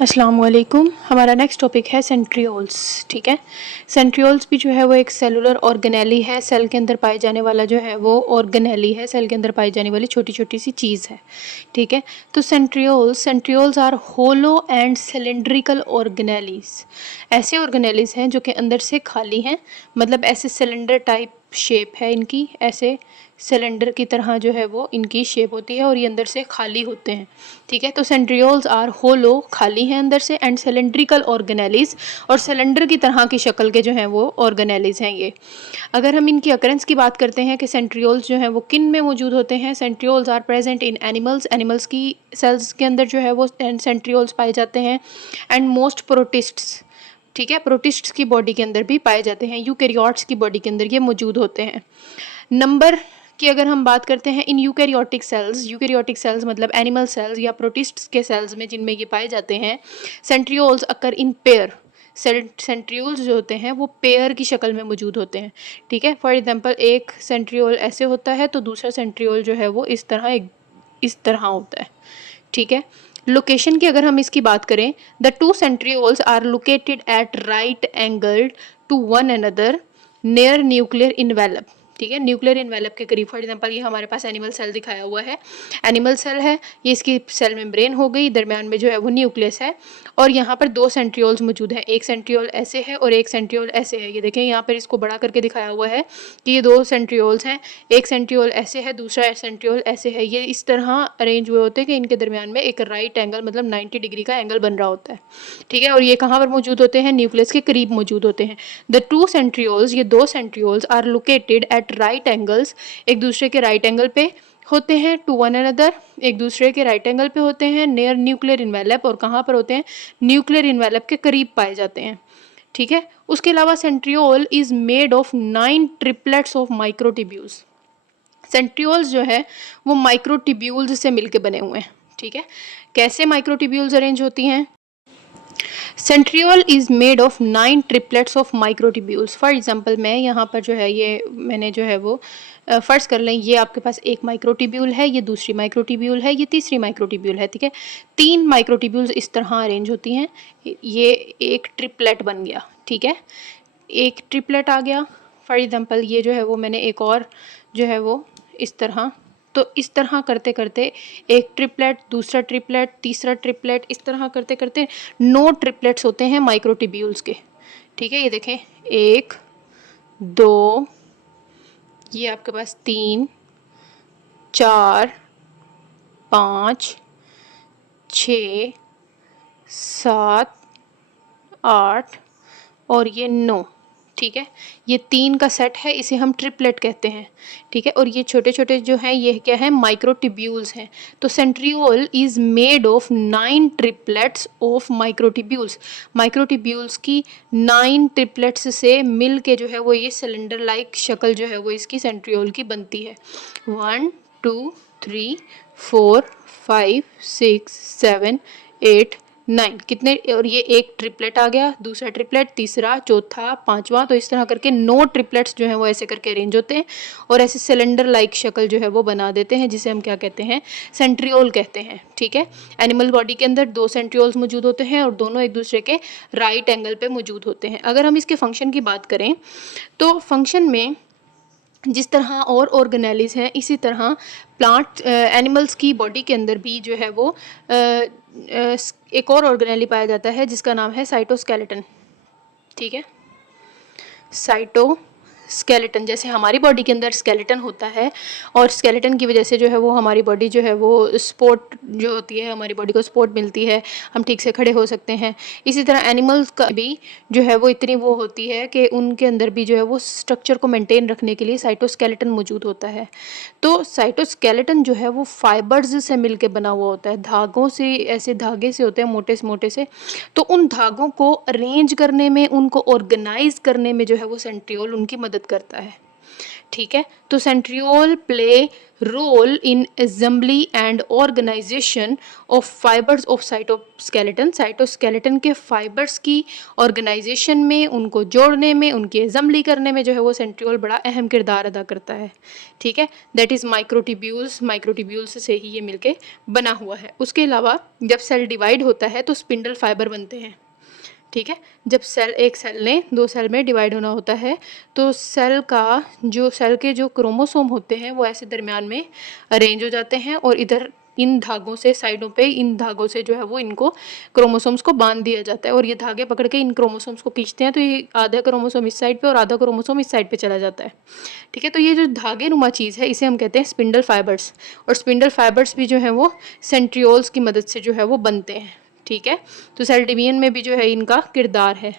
अस्सलाम वालेकुम। हमारा नेक्स्ट टॉपिक है सेंट्रियोल्स। ठीक है, सेंट्रियोल्स भी जो है वो एक सेलुलर ऑर्गेनेली है। सेल के अंदर पाए जाने वाला जो है वो ऑर्गेनेली है, सेल के अंदर पाई जाने वाली छोटी छोटी सी चीज़ है। ठीक है, तो centrioles are hollow and cylindrical organelles. ऐसे ऑर्गेनेलीज हैं जो कि अंदर से खाली हैं, मतलब ऐसे सिलेंडर टाइप शेप है इनकी, ऐसे सिलेंडर की तरह जो है वो इनकी शेप होती है और ये अंदर से खाली होते हैं। ठीक है, तो सेंट्रियोल्स आर होलो, खाली हैं अंदर से, एंड सिलेंड्रिकल ऑर्गेनेलीज, और सिलेंडर की तरह की शक्ल के जो हैं वो ऑर्गेनेलीज हैं ये। अगर हम इनकी अकरेंस की बात करते हैं कि सेंट्रियोल्स जो हैं वो किन में मौजूद होते हैं, centrioles are present in animals की सेल्स के अंदर जो है वो सेंट्रियोल्स पाए जाते हैं, एंड मोस्ट प्रोटिस्ट्स, ठीक है, प्रोटिस्ट्स की बॉडी के अंदर भी पाए जाते हैं, यूकैरियोट्स की बॉडी के अंदर ये मौजूद होते हैं। नंबर की अगर हम बात करते हैं इन यूकैरियोटिक सेल्स मतलब एनिमल सेल्स या प्रोटिस्ट्स के सेल्स में जिनमें ये पाए जाते हैं, centrioles occur in pair. Centrioles जो होते हैं वो पेयर की शक्ल में मौजूद होते हैं। ठीक है, फॉर एग्जांपल एक सेंट्रियोल ऐसे होता है तो दूसरा सेंट्रियोल जो है वो इस तरह होता है। ठीक है, लोकेशन की अगर हम इसकी बात करें, the two centrioles are located at right angle to one another near nuclear envelope. ठीक है, न्यूक्लियर इन्वेलप के करीब। फॉर एग्जांपल ये हमारे पास एनिमल सेल दिखाया हुआ है, एनिमल सेल है ये, इसकी सेल मेम्ब्रेन हो गई, दरमियान में जो है वो न्यूक्लियस है, और यहाँ पर दो सेंट्रियोल्स मौजूद हैं, एक सेंट्रियोल ऐसे है और एक सेंट्रियोल ऐसे है। ये देखें यहाँ पर इसको बड़ा करके दिखाया हुआ है कि ये दो सेंट्रियोल्स हैं, एक सेंट्रियोल ऐसे है, दूसरा सेंट्रियोल ऐसे है। ये इस तरह अरेंज हुए होते हैं कि इनके दरमियान में एक राइट एंगल मतलब 90 डिग्री का एंगल बन रहा होता है। ठीक है, और ये कहाँ पर मौजूद होते हैं, न्यूक्लियस के करीब मौजूद होते हैं। द टू सेंट्रियोल्स, ये दो centrioles, are located at right angles, एक दूसरे के राइट एंगल पे होते हैं, टू वन अनदर, एक दूसरे के राइट एंगल पे होते हैं, नियर न्यूक्लियर इन्वेलप, और कहाँ पर होते हैं, न्यूक्लियर इन्वेलप के करीब पाए जाते हैं। ठीक है, उसके अलावा centriole is made of 9 triplets of microtubules. Centrioles जो है वो माइक्रोट्यूब्यूल्स से मिलके बने हुए हैं। ठीक है, कैसे माइक्रोट्यूब्यूल्स अरेंज होती हैं, centriole is made of 9 triplets of microtubules. For example मैं यहाँ पर जो है ये मैंने जो है वो फ़र्ज़ कर लें, ये आपके पास एक माइक्रोट्यूब्यूल है, ये दूसरी माइक्रोट्यूब्यूल है, ये तीसरी माइक्रोट्यूब्यूल है। ठीक है, 3 माइक्रोट्यूब्यूल्स इस तरह अरेंज होती हैं, ये एक ट्रिपलेट बन गया। ठीक है, एक ट्रिपलेट आ गया। फॉर एग्जांपल ये जो है वो मैंने एक और जो है वो इस तरह, तो इस तरह करते करते एक ट्रिपलेट, दूसरा ट्रिपलेट, तीसरा ट्रिपलेट, इस तरह करते करते 9 ट्रिपलेट्स होते हैं माइक्रोट्यूब्यूल्स के। ठीक है, ये देखें, 1 2, ये आपके पास 3 4 5 6 7 8 और ये 9। ठीक है, ये 3 का सेट है, इसे हम ट्रिपलेट कहते हैं। ठीक है, और ये छोटे छोटे जो हैं ये क्या है, माइक्रोट्यूब्यूल्स हैं। तो centriole is made of 9 triplets of microtubules. Microtubules की 9 ट्रिपलेट्स से मिल के जो है वो ये सिलेंडर लाइक शक्ल जो है वो इसकी सेंट्रियोल की बनती है। 1 2 3 4 5 6 7 8 9, कितने, और ये एक ट्रिपलेट आ गया, दूसरा ट्रिपलेट, तीसरा, चौथा, पांचवा, तो इस तरह करके 9 ट्रिपलेट्स जो हैं वो ऐसे करके अरेंज होते हैं और ऐसे सिलेंडर लाइक शक्ल जो है वो बना देते हैं, जिसे हम क्या कहते हैं, सेंट्रियोल कहते हैं। ठीक है, एनिमल बॉडी के अंदर 2 सेंट्रियोल्स मौजूद होते हैं और दोनों एक दूसरे के राइट एंगल पे मौजूद होते हैं। अगर हम इसके फंक्शन की बात करें तो फंक्शन में जिस तरह और ऑर्गेनेलीज हैं, इसी तरह प्लांट एनिमल्स की बॉडी के अंदर भी जो है वो एक और ऑर्गेनेली पाया जाता है जिसका नाम है साइटोस्केलेटन। ठीक है, साइटोस्केलेटन, जैसे हमारी बॉडी के अंदर स्केलेटन होता है और स्केलेटन की वजह से जो है वो हमारी बॉडी जो है वो सपोर्ट जो होती है, हमारी बॉडी को सपोर्ट मिलती है, हम ठीक से खड़े हो सकते हैं। इसी तरह एनिमल्स का भी जो है वो इतनी वो होती है कि उनके अंदर भी जो है वो स्ट्रक्चर को मेंटेन रखने के लिए साइटोस्केलेटन मौजूद होता है। तो साइटोस्केलेटन जो है वो फाइबर्स से मिलके बना हुआ होता है, धागों से, ऐसे धागे से होते हैं मोटे से मोटे से। तो उन धागों को अरेंज करने में, उनको ऑर्गेनाइज करने में जो है वो सेंट्रियोल उनकी मदद करता है। ठीक है, तो centriole play role in assembly and organization of fibers of cytoskeleton. Cytoskeleton के फाइबर्स की ऑर्गेनाइजेशन में, उनको जोड़ने में, उनकी असेंबली करने में जो है वो सेंट्रियोल बड़ा अहम किरदार अदा करता है। ठीक है, दैट इज़ माइक्रोट्यूब्यूल्स। माइक्रोट्यूब्यूल्स से ही ये मिलके बना हुआ है। उसके अलावा जब सेल डिवाइड होता है तो स्पिंडल फाइबर बनते हैं। ठीक है, जब एक सेल ने 2 सेल में डिवाइड होना होता है तो सेल के जो क्रोमोसोम होते हैं वो ऐसे दरमियान में अरेंज हो जाते हैं और इधर इन धागों से, साइडों पे इन धागों से जो है वो इनको क्रोमोसोम्स को बांध दिया जाता है और ये धागे पकड़ के इन क्रोमोसोम्स को खींचते हैं, तो ये आधा क्रोमोसोम इस साइड पे और आधा क्रोमोसोम इस साइड पे चला जाता है। ठीक है, तो ये जो धागे नुमा चीज़ है इसे हम कहते हैं स्पिंडल फाइबर्स, और स्पिंडल फाइबर्स भी जो है वो सेंट्रियोल्स की मदद से जो है वो बनते हैं। ठीक है, तो सेल डिवीजन में भी जो है इनका किरदार है।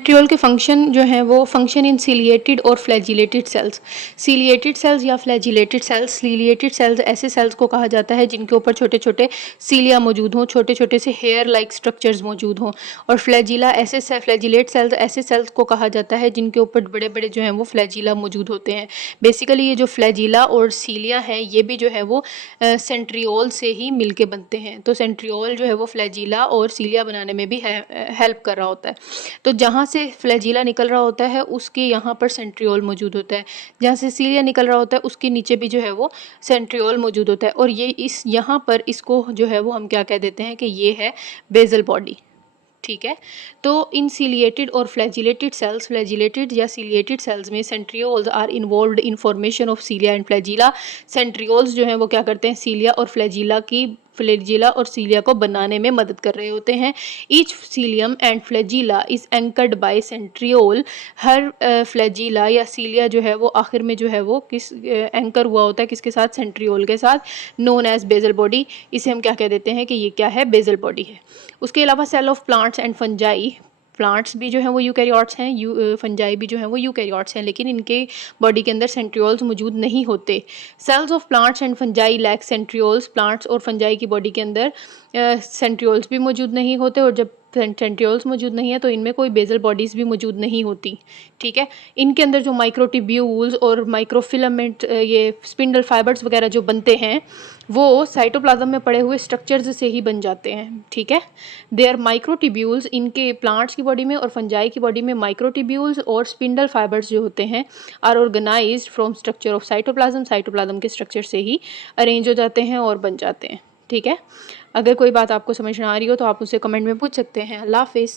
सेंट्रियोल के फंक्शन जो है वो फंक्शन इन सीलिएटेड और फ्लैजिलेटेड सेल्स। सीलिएटेड सेल्स या फ्लैजिलेटेड सेल्स, सीलिएटेड सेल्स ऐसे सेल्स को कहा जाता है जिनके ऊपर छोटे छोटे सीलिया मौजूद हों, छोटे छोटे से हेयर लाइक स्ट्रक्चर्स मौजूद हों। और फ्लैजिलेट सेल्स ऐसे सेल्स को कहा जाता है जिनके ऊपर बड़े बड़े जो हैं वो फ्लैजिला मौजूद होते हैं। बेसिकली ये जो फ्लैजिला और सीलिया है ये भी जो है वो सेंट्रियोल से ही मिलके बनते हैं। तो सेंट्रियोल जो है वो फ्लैजिला और सीलिया बनाने में भी हेल्प कर रहा होता है। तो जहाँ से फ्लैजिला निकल रहा होता है उसके यहाँ पर सेंट्रियोल मौजूद होता है, जहाँ से सीलिया निकल रहा होता है उसके नीचे भी जो है वो सेंट्रियोल मौजूद होता है। और ये इस यहाँ पर इसको जो है वो हम क्या कह देते हैं कि ये है बेसल बॉडी। ठीक है, तो इन सीलिएटेड और फ्लैजिलेटेड सेल्स, फ्लैजिलेटेड या सीलिएटेड सेल्स में centrioles are involved in formation of cilia and flagella. Centrioles जो हैं वो क्या करते हैं, सीलिया और फ्लैजिला और सीलिया को बनाने में मदद कर रहे होते हैं। Each cilium and flagella is anchored by centriole. हर फ्लैजिला या सीलिया जो है वो आखिर में जो है वो किस एंकर हुआ होता है, किसके साथ, सेंट्रियोल के साथ, नोन एज बेसल बॉडी। इसे हम क्या कह देते हैं कि ये क्या है, बेसल बॉडी है। उसके अलावा cell of plants and fungi, plants भी जो है वो यूकैरियोट्स हैं, फंजाई भी जो है वो यूकैरियोट्स हैं, लेकिन इनके बॉडी के अंदर सेंट्रियोल्स मौजूद नहीं होते। Cells of plants and fungi lack centrioles. Plants और फंजाई की बॉडी के अंदर सेंट्रियोल्स भी मौजूद नहीं होते, और जब सेंट्रियोल्स मौजूद नहीं है तो इनमें कोई बेसल बॉडीज़ भी मौजूद नहीं होती। ठीक है, इनके अंदर जो माइक्रोट्यूब्यूल्स और माइक्रोफिलामेंट, ये स्पिंडल फाइबर्स वगैरह जो बनते हैं वो साइटोप्लाज्म में पड़े हुए स्ट्रक्चर्स से ही बन जाते हैं। ठीक है, दे आर माइक्रोट्यूब्यूल्स। इनके प्लांट्स की बॉडी में और फंजाई की बॉडी में माइक्रोट्यूब्यूल्स और स्पिंडल फाइबर्स जो होते हैं are organized from structure of cytoplasm. Cytoplasm के स्ट्रक्चर से ही अरेंज हो जाते हैं और बन जाते हैं। ठीक है, अगर कोई बात आपको समझ ना आ रही हो तो आप मुझसे कमेंट में पूछ सकते हैं। अल्लाह हाफिज़।